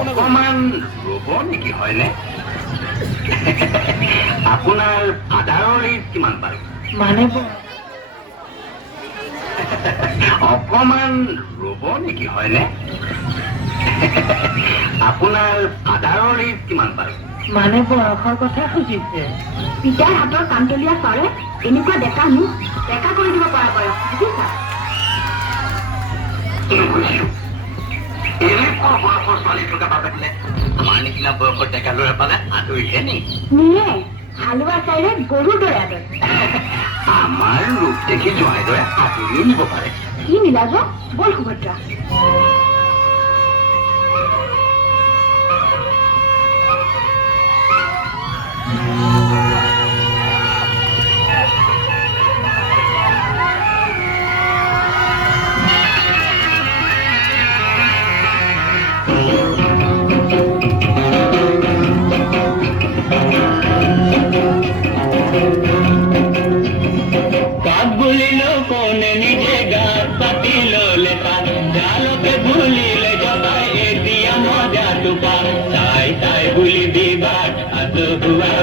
অকমান ৰ'ব নেকি হয়নে? আপোনাৰ ফাদাৰৰ এজ কিমান বাৰু? মানে অকমান ৰ'ব নেকি হয়নে? আপোনাৰ ফাদাৰৰ এজ কিমান বাৰু? মানে বয়সৰ কথা সুধিছে। পিতাৰ হাতৰ কান্তলীয়া ছাৰে এনেকুৱা ডেকা মোক ডেকা কৰি দিব পৰা বয়স বুজিছা? বুজিছো। এনেকুৱা বয়সৰ ছোৱালী থকা বাপেকলে আমাৰ নিচিনা বয়সৰ ডেকা ল'ৰা পালে আদৰিহে নি? নিয়ে হালোৱা চাইৰে গৰুৰ দৰে আদৰ। আমাৰ ৰূপ দেখি জোঁৱাই দৰে আদৰিও নিব পাৰে। কি মিলাব বল সুভদ্ৰা।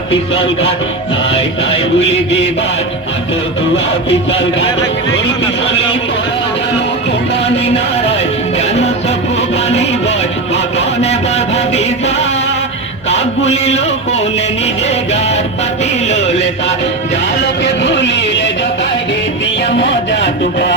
পিছল ঘাট তাই তাই বুলি দিবাত হাতো ধোৱা পিছল ঘাট জানো নারায় কেন চকু কানি বয় আপন এবার ভাবিছা কাক বুলিল কোনে নিজে গাত পাতি ললে তা জালকে ভুলিলে জকাই দিয়া মজা টুপা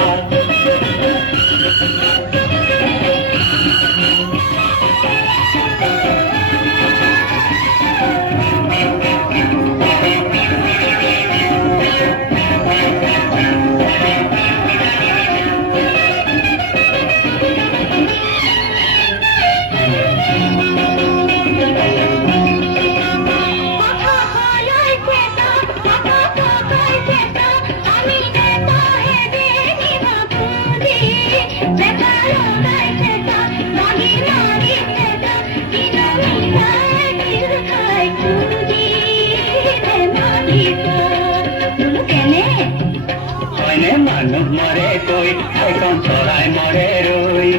মানুহ মৰে কৈ আইকন চৰাই মৰে ৰৈ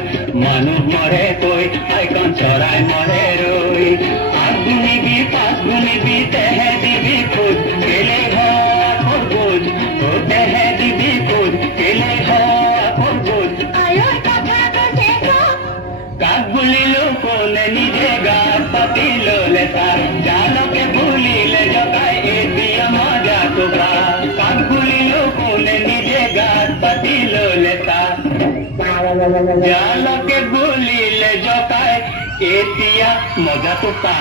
মানুহ মৰে কৈ আইকন চৰাই মৰে ৰৈ আগুনিবি পাগুনিবি তেহে দিবি খোজ কেলে ঘৰ খোজ তেহে দিবি খোজ কেলে ঘৰ খোজ কাক বুলিলো কোনে নিজে গাত পাতি ললে তাৰ জালকে ভুলিলে জকাই এতিয়া মজা টুকা কাক বুলিলো কোনে নিজে গাত পাতি ললে তাৰ জালকে ভুলিলে জকাই এতিয়া মজা টুকা